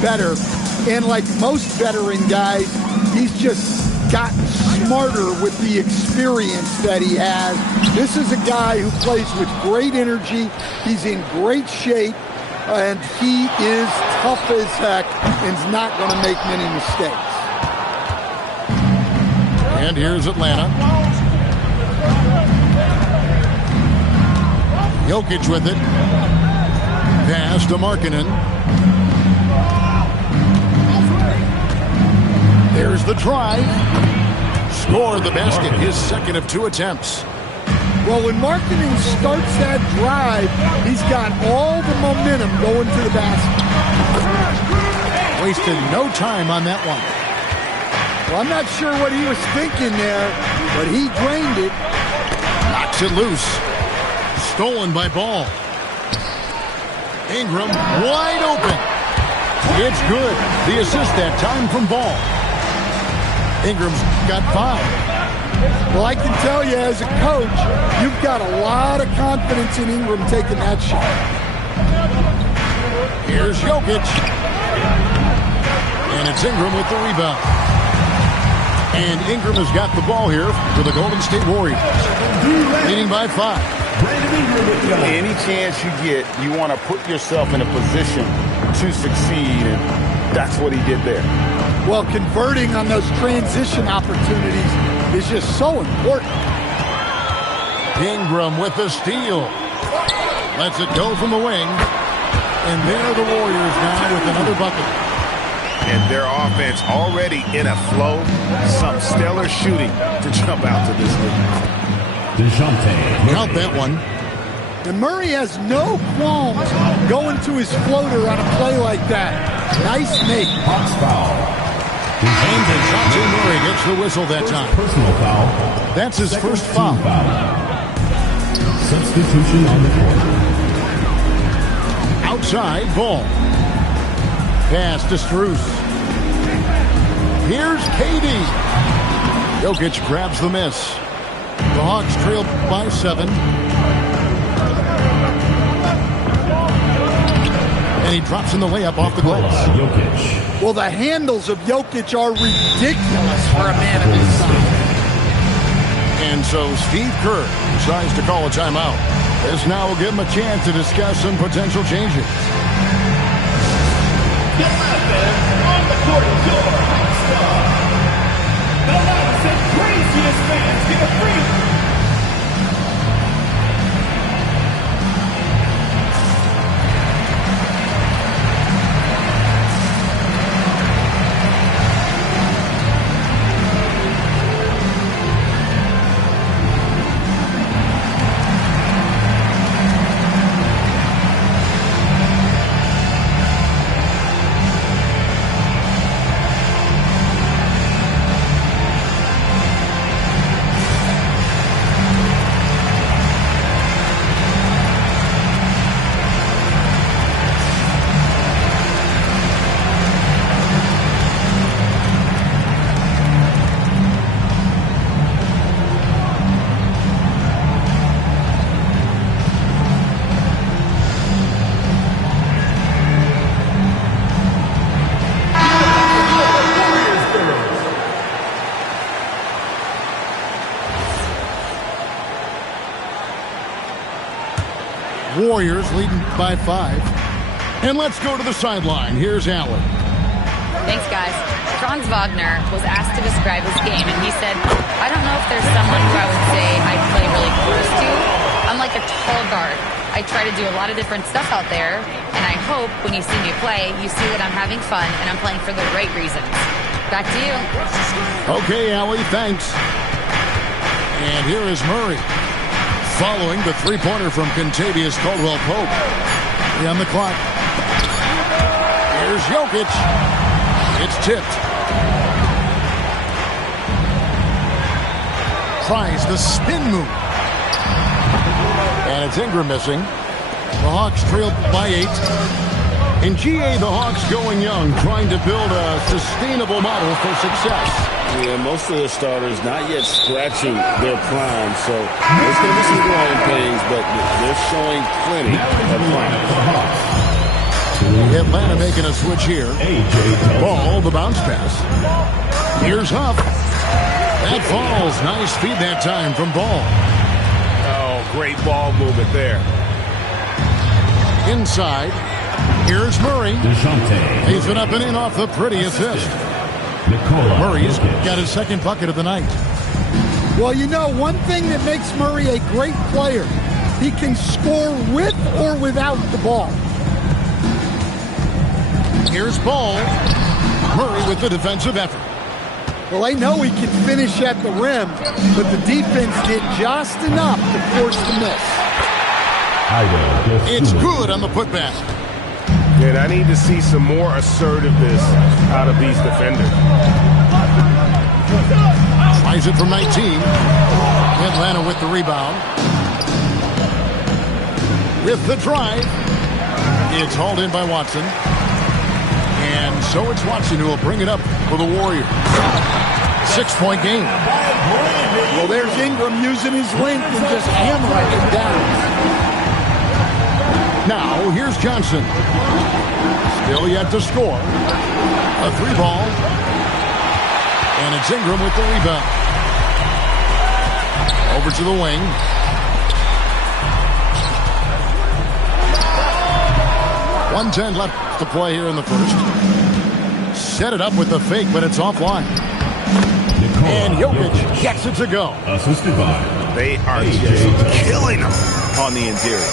better. And like most veteran guys, he's just gotten smarter with the experience that he has. This is a guy who plays with great energy. He's in great shape, and he is tough as heck and is not going to make many mistakes. And here's Atlanta. Jokic with it. Pass to Markkanen. There's the drive. Scored the basket, his second of 2 attempts. Well, when Markkanen starts that drive, he's got all the momentum going to the basket. Wasted no time on that one. Well, I'm not sure what he was thinking there, but he drained it. Knocks it loose. Stolen by Ball. Ingram wide open. It's good. The assist that time from Ball. Ingram's got 5. Well, I can tell you as a coach, you've got a lot of confidence in Ingram taking that shot. Here's Jokic. And it's Ingram with the rebound. And Ingram has got the ball here for the Golden State Warriors. Leading by 5. Any chance you get, you want to put yourself in a position to succeed, and that's what he did there. Well, converting on those transition opportunities is just so important. Ingram with the steal. Lets it go from the wing. And there are the Warriors now with another bucket. And their offense already in a flow. Some stellar shooting to jump out to this lead. Count that one. And Murray has no qualms going to his floater on a play like that. Nice make. And DeJounte Murray gets the whistle that time. Personal foul. That's his first foul. Substitution on the court. Outside, Ball. Pass to Strus. Here's KD. Jokic grabs the miss. The Hawks trail by 7. And he drops in the layup off the glass. Well, the handles of Jokic are ridiculous for a man of his size. And so Steve Kerr decides to call a timeout. This now will give him a chance to discuss some potential changes. Get on the court, your star. The loudest and craziest fans get a free. Warriors leading by 5. And let's go to the sideline. Here's Allen. Thanks, guys. Franz Wagner was asked to describe his game, and he said, I don't know if there's someone who I would say I play really close to. I'm like a tall guard. I try to do a lot of different stuff out there, and I hope when you see me play, you see that I'm having fun and I'm playing for the right reasons. Back to you. Okay, Allie, thanks. And here is Murray. Following the three-pointer from Kentavious Caldwell-Pope. On the clock. Here's Jokic. It's tipped. Tries the spin move. And it's Ingram missing. The Hawks trailed by 8. In GA, the Hawks going young, trying to build a sustainable model for success. Yeah, most of their starters not yet scratching their prime, so there's going to be some growing pains, but they're showing plenty of promise. Atlanta making a switch here. Ball, the bounce pass. Here's Huff. That falls. Nice feed that time from Ball. Oh, great ball movement there. Inside. Here's Murray. He's been up and in off the pretty assist. Murray's got his second bucket of the night. Well, you know, one thing that makes Murray a great player, he can score with or without the ball. Here's Ball. Murray with the defensive effort. Well, they know he can finish at the rim, but the defense did just enough to force the miss. It's good on the putback. And I need to see some more assertiveness out of these defenders. Tries it from 19. Atlanta with the rebound. With the drive. It's hauled in by Watson. And so it's Watson who will bring it up for the Warriors. 6-point game. Well, there's Ingram using his length and just hammering it down. Now, here's Johnson. Still yet to score. A 3-ball. And it's Ingram with the rebound. Over to the wing. .110 left to play here in the first. Set it up with the fake, but it's offline. And Jokic gets it to go. Assisted by. They are just killing them on the interior.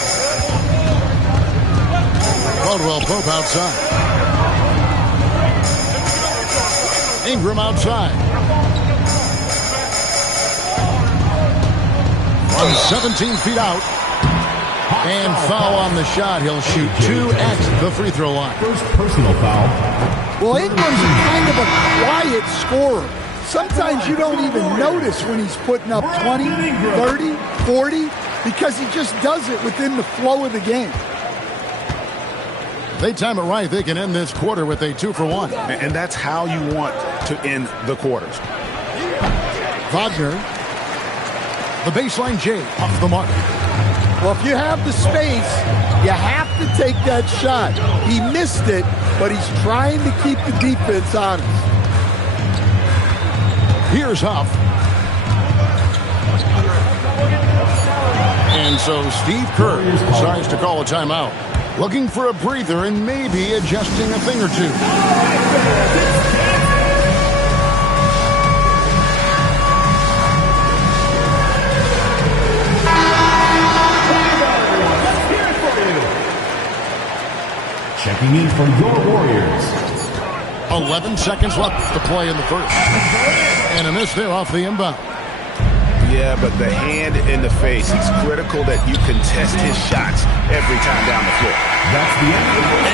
Caldwell Pope outside. Ingram outside. From 17 feet out. And foul on the shot. He'll shoot 2 at the free throw line. First personal foul. Well, Ingram's kind of a quiet scorer. Sometimes you don't even notice when he's putting up 20, 30, 40, because he just does it within the flow of the game. If they time it right, they can end this quarter with a 2-for-1. And that's how you want to end the quarters. Wagner. The baseline J off the mark. Well, if you have the space, you have to take that shot. He missed it, but he's trying to keep the defense honest. Here's Huff. And so Steve Kerr decides to call a timeout. Looking for a breather and maybe adjusting a thing or two. Checking in for your Warriors. 11 seconds left to play in the first. And a miss there off the inbound. Yeah, but the hand in the face, it's critical that you contest his shots every time down the floor. That's the end.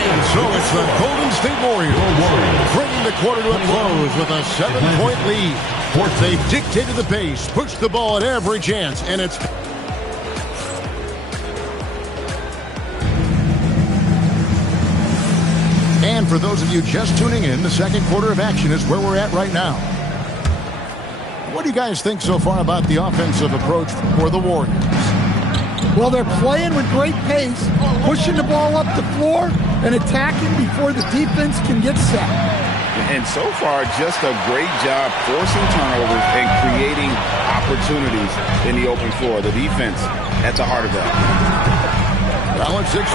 And so it's the Golden State Warriors bringing the quarter to a close with a 7-point lead. They've dictated the pace, pushed the ball at every chance, and it's... And for those of you just tuning in, the second quarter of action is where we're at right now. What do you guys think so far about the offensive approach for the Warriors? Well, they're playing with great pace, pushing the ball up the floor and attacking before the defense can get set. And so far, just a great job forcing turnovers and creating opportunities in the open floor. The defense at the heart of that. Well, at 6'10",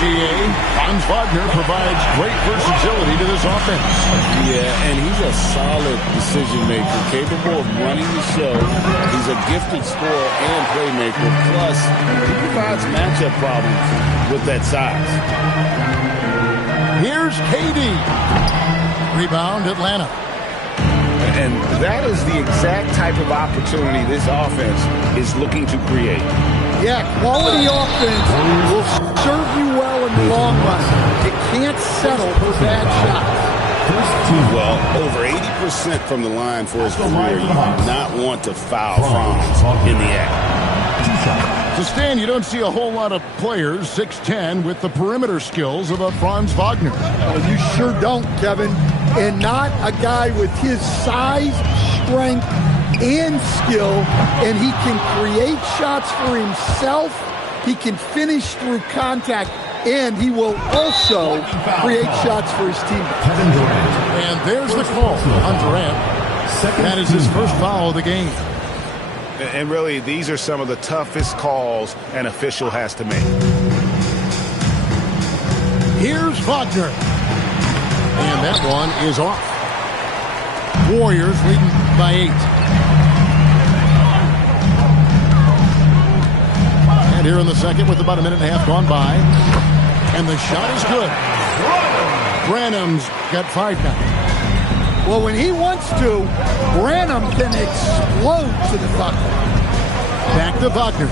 GA, Franz Wagner provides great versatility to this offense. Yeah, and he's a solid decision maker, capable of running the show. He's a gifted scorer and playmaker. Plus, he provides matchup problems with that size. Here's KD. Rebound, Atlanta. And that is the exact type of opportunity this offense is looking to create. Yeah, quality offense will serve you well in the long run. It can't settle for bad shots. Well, over 80% from the line for his career. You do not want to foul Franz in the act. To Stan, you don't see a whole lot of players 6'10" with the perimeter skills of a Franz Wagner. Oh, you sure don't, Kevin. And not a guy with his size, strength, and skill, and he can create shots for himself. He can finish through contact, and he will also create shots for his team. And there's the call on Durant. That is his first foul of the game. And really, these are some of the toughest calls an official has to make. Here's Wagner. And that one is off. Warriors leading by 8. And here in the second with about a minute and a half gone by. And the shot is good. Branham's got 5 now. Well, when he wants to, Branham can explode to the bucket. Back to Wagner.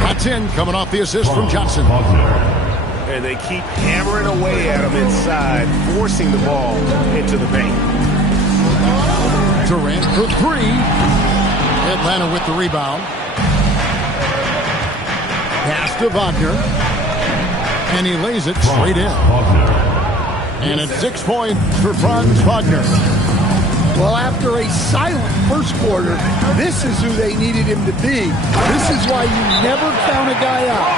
That's in, coming off the assist from Johnson. And they keep hammering away at him inside, forcing the ball into the paint. Durant for 3. Atlanta with the rebound. Pass to Wagner. And he lays it straight in. And it's 6 points for Franz Wagner. Well, after a silent first quarter, this is who they needed him to be. This is why you never count a guy out.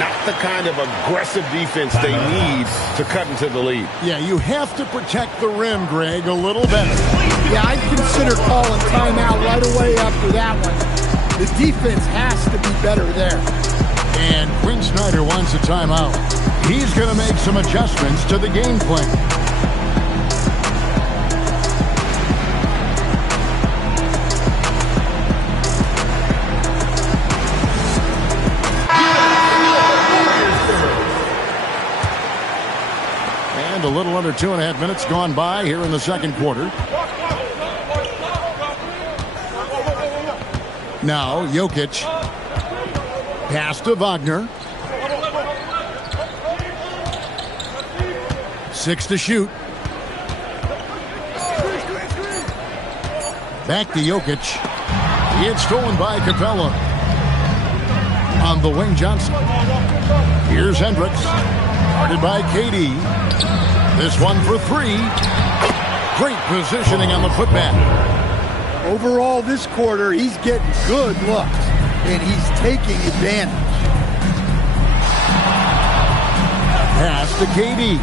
Not the kind of aggressive defense they need to cut into the lead. Yeah, you have to protect the rim, Greg, a little better. Yeah, I'd consider calling timeout right away after that one. The defense has to be better there. And Quinn Snyder wants a timeout. He's going to make some adjustments to the game plan. A little under 2.5 minutes gone by here in the second quarter. Now Jokic. Pass to Wagner. 6 to shoot. Back to Jokic. It's stolen by Capella. On the wing, Johnson. Here's Hendricks. Guarded by KD. This one for 3. Great positioning on the putback. Overall, this quarter, he's getting good looks, and he's taking advantage. Pass to KD.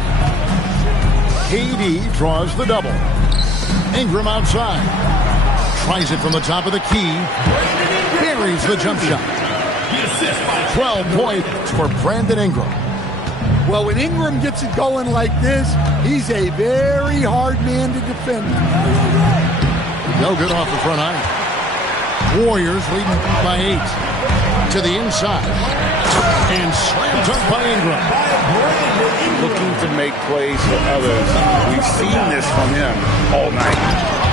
KD draws the double. Ingram outside. Tries it from the top of the key. Buries the jump shot. 12 points for Brandon Ingram. Well, when Ingram gets it going like this, he's a very hard man to defend. No good off the front iron. Warriors leading by 8. To the inside. And slammed up by Ingram. Looking to make plays for others. We've seen this from him all night.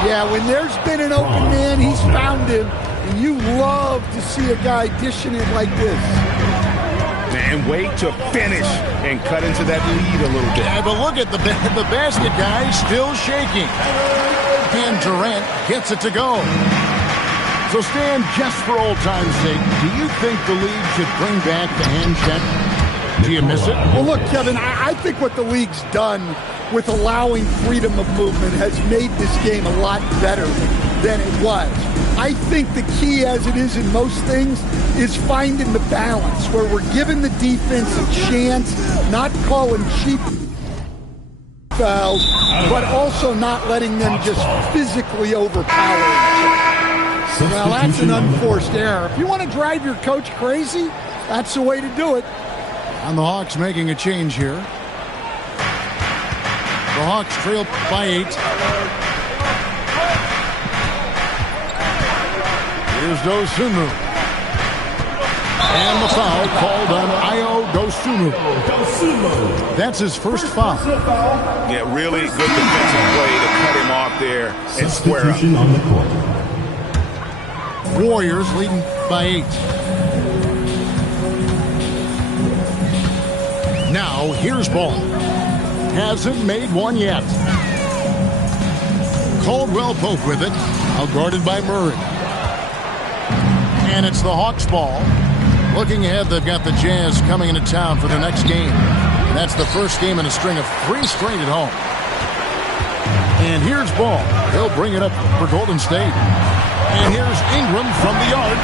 Yeah, when there's been an open man, he's found him. And you love to see a guy dishing it like this. And wait to finish and cut into that lead a little bit. Yeah, but look at the basket guy still shaking. And Durant gets it to go. So Stan, just for old time's sake, do you think the league should bring back the hand check? Do you miss it? Well, look, Kevin, I think what the league's done with allowing freedom of movement has made this game a lot better than it was. I think the key, as it is in most things, is finding the balance where we're giving the defense a chance, not calling cheap fouls, but also not letting them just physically overpower each other. Well, that's an unforced error. If you want to drive your coach crazy, that's the way to do it. And the Hawks making a change here. The Hawks trail by 8. Here's Dosunmu. And the foul called on Ayo Dosunmu. That's his first foul. Yeah, really good defensive play to cut him off there and square up. On the court. Warriors leading by 8. Now here's Ball. Hasn't made one yet. Caldwell Pope with it. Now guarded by Murray. And it's the Hawks ball. Looking ahead, they've got the Jazz coming into town for their next game. And that's the first game in a string of 3 straight at home. And here's Ball. He'll bring it up for Golden State. And here's Ingram from the arc.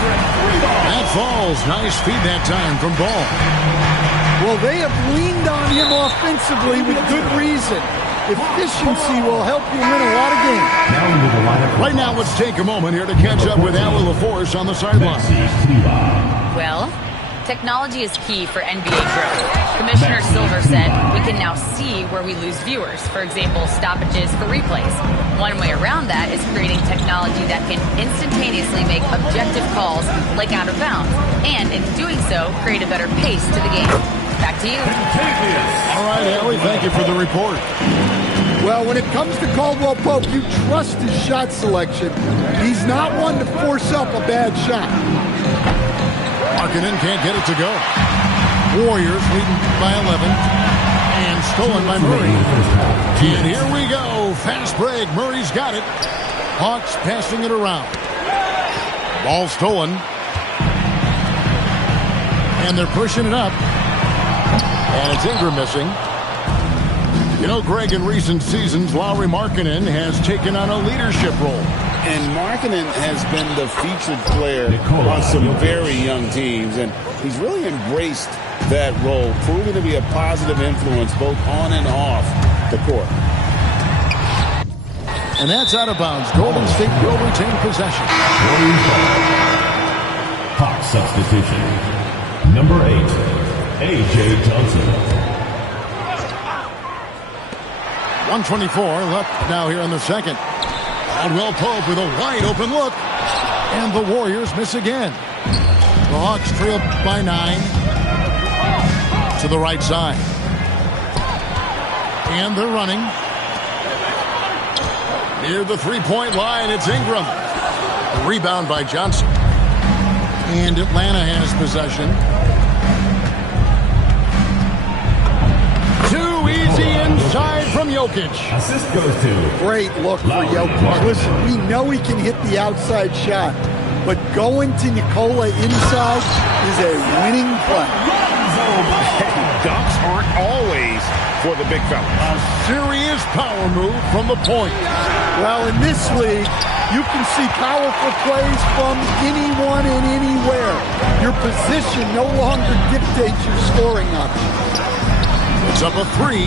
That falls. Nice feed that time from Ball. Well, they have leaned on him offensively with good reason. Efficiency will help you win a lot of games. Right now, let's take a moment here to catch up with Allie LaForce on the sideline. Well, technology is key for NBA growth. Commissioner Silver said we can now see where we lose viewers. For example, stoppages for replays. One way around that is creating technology that can instantaneously make objective calls like out of bounds. And in doing so, create a better pace to the game. Back to you. All right, Allie, thank you for the report. Well, when it comes to Caldwell Pope, you trust his shot selection. He's not one to force up a bad shot. Markkanen can't get it to go. Warriors leading by 11. And stolen by Murray. And here we go. Fast break. Murray's got it. Hawks passing it around. Ball stolen. And they're pushing it up. And it's Ingram missing. You know, Greg, in recent seasons, Lauri Markkanen has taken on a leadership role. And Markkanen has been the featured player on some very young teams, and he's really embraced that role, proving to be a positive influence both on and off the court. And that's out of bounds. Golden State will retain possession. Hawk substitution. Number 8, A.J. Johnson. 1:24 left now here in the second. Caldwell Pope with a wide open look. And the Warriors miss again. The Hawks trail by 9 to the right side. And they're running. Near the three-point line, it's Ingram. A rebound by Johnson. And Atlanta has possession. Too easy inside from Jokic. Assist goes to. Great look for Jokic. Listen, we know he can hit the outside shot, but going to Nikola inside is a winning play. Dunks aren't always for the big fella. A serious power move from the point. Well, in this league, you can see powerful plays from anyone and anywhere. Your position no longer dictates your scoring options. It's up a 3.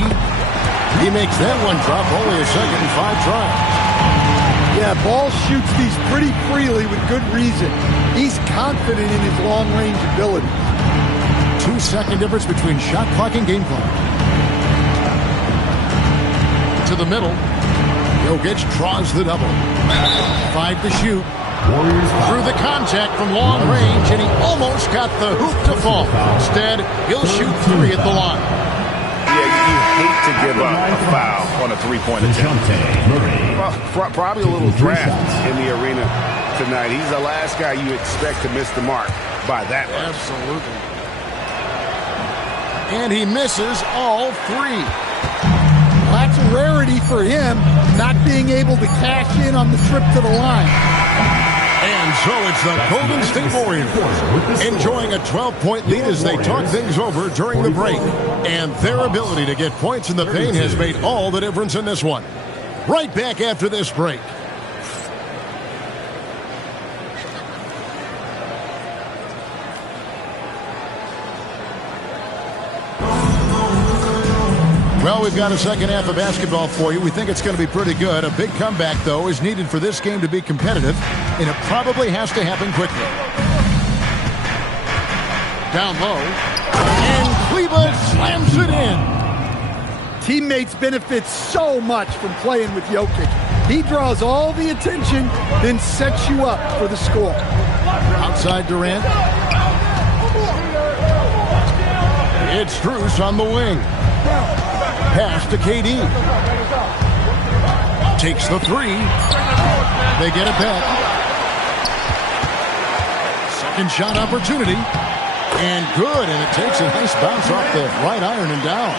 He makes that one drop, only a second and 5 tries. Yeah, Ball shoots these pretty freely with good reason. He's confident in his long-range ability. 2-second difference between shot clock and game clock. To the middle. Jokic draws the double. 5 to shoot. Through the contact from long range, and he almost got the hoop to fall. Instead, he'll shoot 3 at the line. Yeah, you hate to give up a foul on a three-point attempt. Well, probably a little draft in the arena tonight. He's the last guy you expect to miss the mark by that much. Absolutely. And he misses all 3. That's a rarity for him, not being able to cash in on the trip to the line. And so it's the Golden State Warriors enjoying a 12-point lead as they talk things over during the break. And their ability to get points in the paint has made all the difference in this one. Right back after this break. Well, we've got a second half of basketball for you. We think it's going to be pretty good. A big comeback, though, is needed for this game to be competitive, and it probably has to happen quickly. Down low, and Cleveland slams it in. Teammates benefit so much from playing with Jokic. He draws all the attention, then sets you up for the score. Outside Durant. It's Strus on the wing. Pass to KD. Takes the 3. They get it back. Second shot opportunity. And good. And it takes a nice bounce off the right iron and down.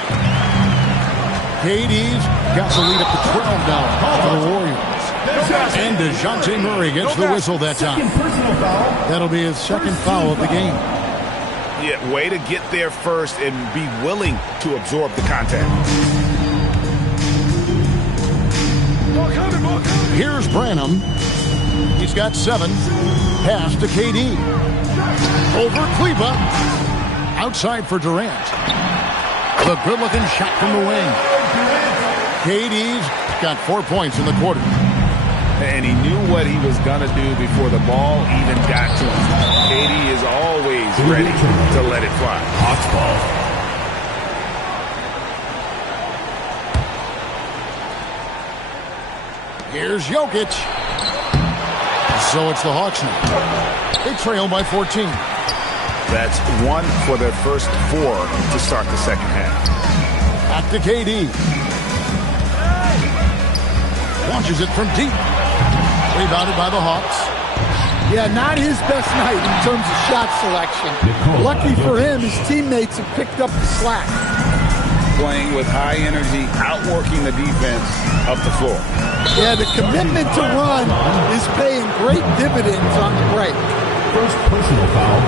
KD's got the lead up to 12 now for the Warriors. And DeJounte Murray gets the whistle that time. That'll be his second foul of the game. Yeah, way to get there first and be willing to absorb the contact. Here's Branham. He's got 7. Pass to KD. Over Kleba. Outside for Durant. The good-looking shot from the wing. KD's got 4 points in the quarter. And he knew what he was going to do before the ball even got to him. KD is always ready to let it fly. Hawks ball. Here's Jokic. So it's the Hawks now. They trail by 14. That's 1 for their first 4 to start the second half. Back to KD. Launches it from deep. Rebounded by the Hawks. Yeah, not his best night in terms of shot selection. Lucky for him, his teammates have picked up the slack. Playing with high energy, outworking the defense up the floor. Yeah, the commitment to run is paying great dividends on the break. First personal foul.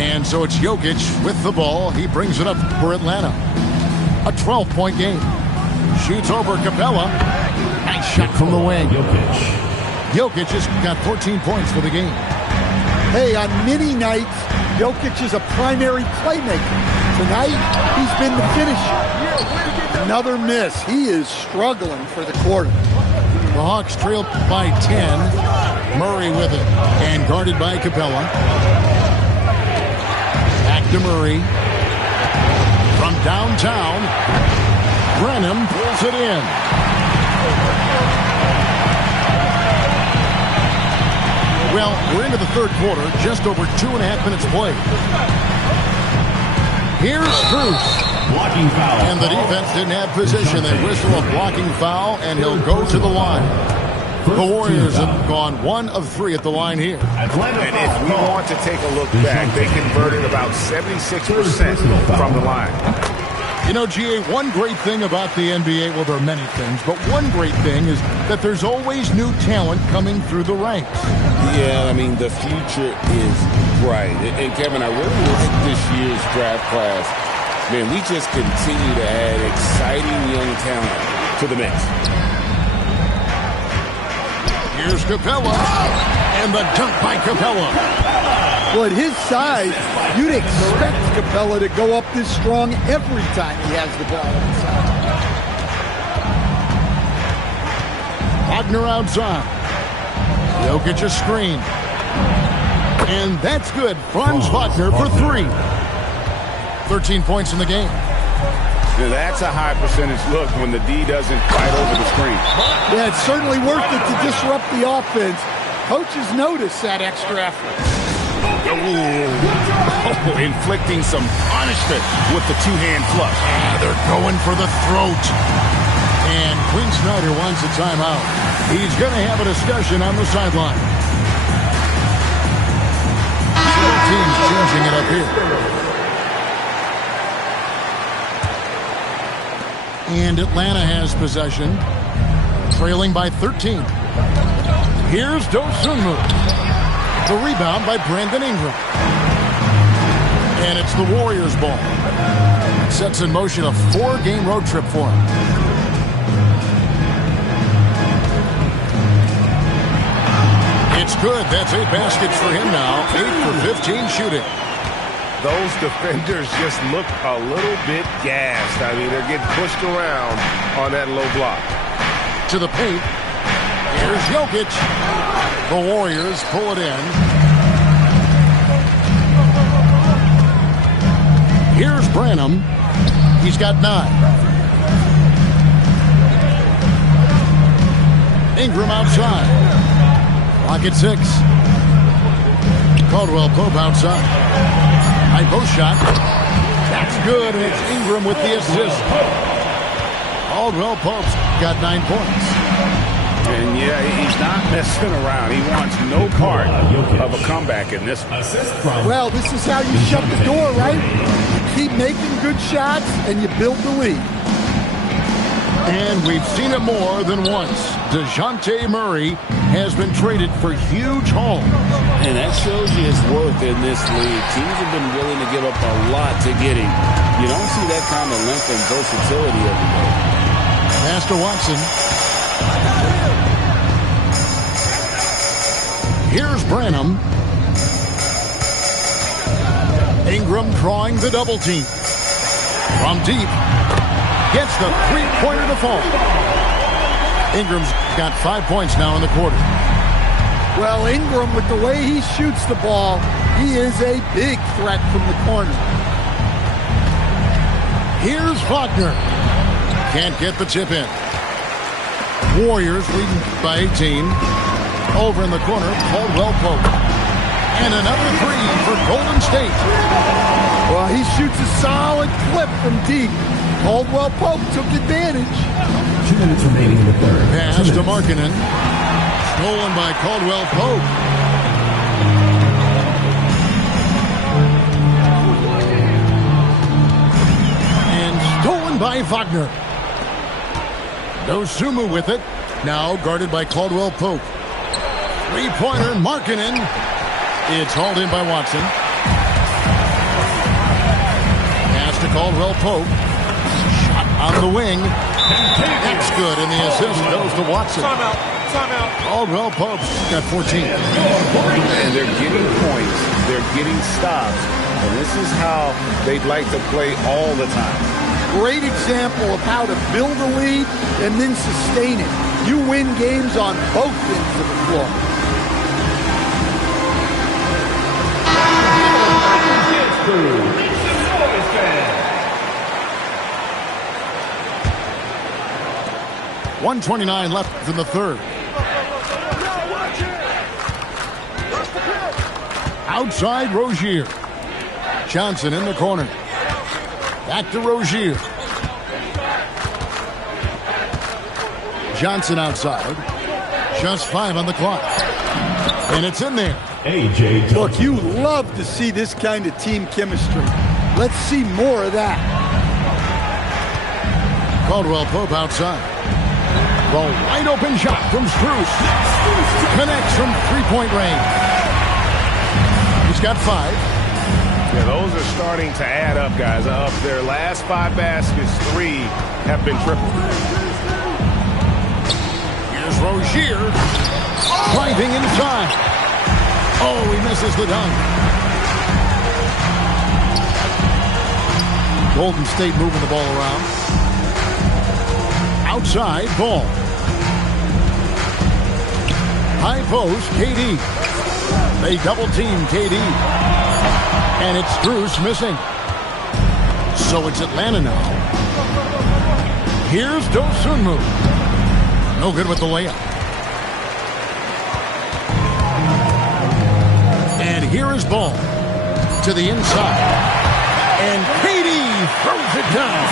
And so it's Jokic with the ball. He brings it up for Atlanta. A 12-point game. Shoots over Capella. Nice shot from the wing. Jokic has got 14 points for the game. Hey, on many nights, Jokic is a primary playmaker. Tonight, he's been the finisher. Another miss. He is struggling for the quarter. The Hawks trail by 10. Murray with it. And guarded by Capella. Back to Murray. From downtown, Branham pulls it in. Well, we're into the third quarter, just over 2.5 minutes played. Here's Cruz. Blocking foul. And the defense didn't have position. They whistle a blocking foul, and he'll go to the line. The Warriors have gone 1 of 3 at the line here. And if we want to take a look back, they converted about 76% from the line. You know, GA, one great thing about the NBA, well, there are many things, but one great thing is that there's always new talent coming through the ranks. Yeah, I mean, the future is bright. And Kevin, I really look at this year's draft class. Man, we just continue to add exciting young talent to the mix. Here's Capella, and the dunk by Capella. Well, at his size, you'd expect Capella to go up this strong every time he has the ball inside. Wagner outside. Jokic a screen. And that's good. Franz Wagner for 3. 13 points in the game. Now that's a high percentage look when the D doesn't fight over the screen. Yeah, it's certainly worth it to disrupt the offense. Coaches notice that extra effort. Oh, inflicting some punishment with the two-hand flush. They're going for the throat. And Quinn Snyder wants a timeout. He's going to have a discussion on the sideline. Both teams changing it up here. And Atlanta has possession, trailing by 13. Here's Dosunmu. The rebound by Brandon Ingram. And it's the Warriors' ball. Sets in motion a 4-game road trip for him. It's good. That's 8 baskets for him now. 8 for 15 shooting. Those defenders just look a little bit gassed. I mean, they're getting pushed around on that low block. To the paint. Here's Jokic. The Warriors pull it in. Here's Branham. He's got 9. Ingram outside. Clock at 6. Caldwell Pope outside. High post shot. That's good, and it's Ingram with the assist. Caldwell Pope's got 9 points. And yeah, he's not messing around. He wants no part of a comeback in this one. Well, this is how you shut the door, right? You keep making good shots, and you build the lead. And we've seen it more than once. DeJounte Murray has been traded for huge hauls. And that shows you his worth in this league. Teams have been willing to give up a lot to get him. You don't see that kind of length and versatility every day. Pass to Watson. Here's Branham. Ingram drawing the double team. From deep. Gets the three-pointer to fall. Ingram's got 5 points now in the quarter. Well, Ingram, with the way he shoots the ball, he is a big threat from the corner. Here's Wagner. Can't get the tip in. Warriors leading by 18. Over in the corner, Caldwell Pope. And another three for Golden State. Well, he shoots a solid clip from deep. Caldwell Pope took advantage. 2 minutes remaining in the third. Pass to Markkanen. Stolen by Caldwell Pope. And stolen by Wagner. Dosunmu with it. Now guarded by Caldwell Pope. Three-pointer, Markkanen. It's hauled in by Watson. Pass to Caldwell Pope. Shot on the wing. That's good, and the assist goes to Watson. Timeout. Caldwell Pope's got 14. And they're getting points. They're getting stops. And this is how they'd like to play all the time. Great example of how to build a lead and then sustain it. You win games on both ends of the floor. .129 left in the third. Outside Rozier. Johnson in the corner. Back to Rozier. Johnson outside. Just 5 on the clock. And it's in there. A.J. Look, you love to see this kind of team chemistry. Let's see more of that. Caldwell Pope outside. The wide open shot from Strus. Connects from three-point range. He's got 5. Yeah, those are starting to add up, guys. Of their last 5 baskets, 3 have been triple. Here's Rozier. Driving inside. Oh, he misses the dunk. Golden State moving the ball around. Outside, Ball. High post, KD. They double team KD. And it's Strus missing. So it's Atlanta now. Here's Dosunmu. No good with the layup. And here is Ball to the inside. And KD throws it down.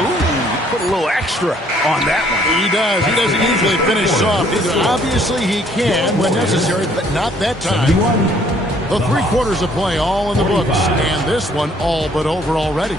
Ooh, put a little extra on that one. He does. He doesn't usually finish soft either. Obviously, he can when necessary, but not that time. The 3 quarters of play all in the books, and this one all but over already.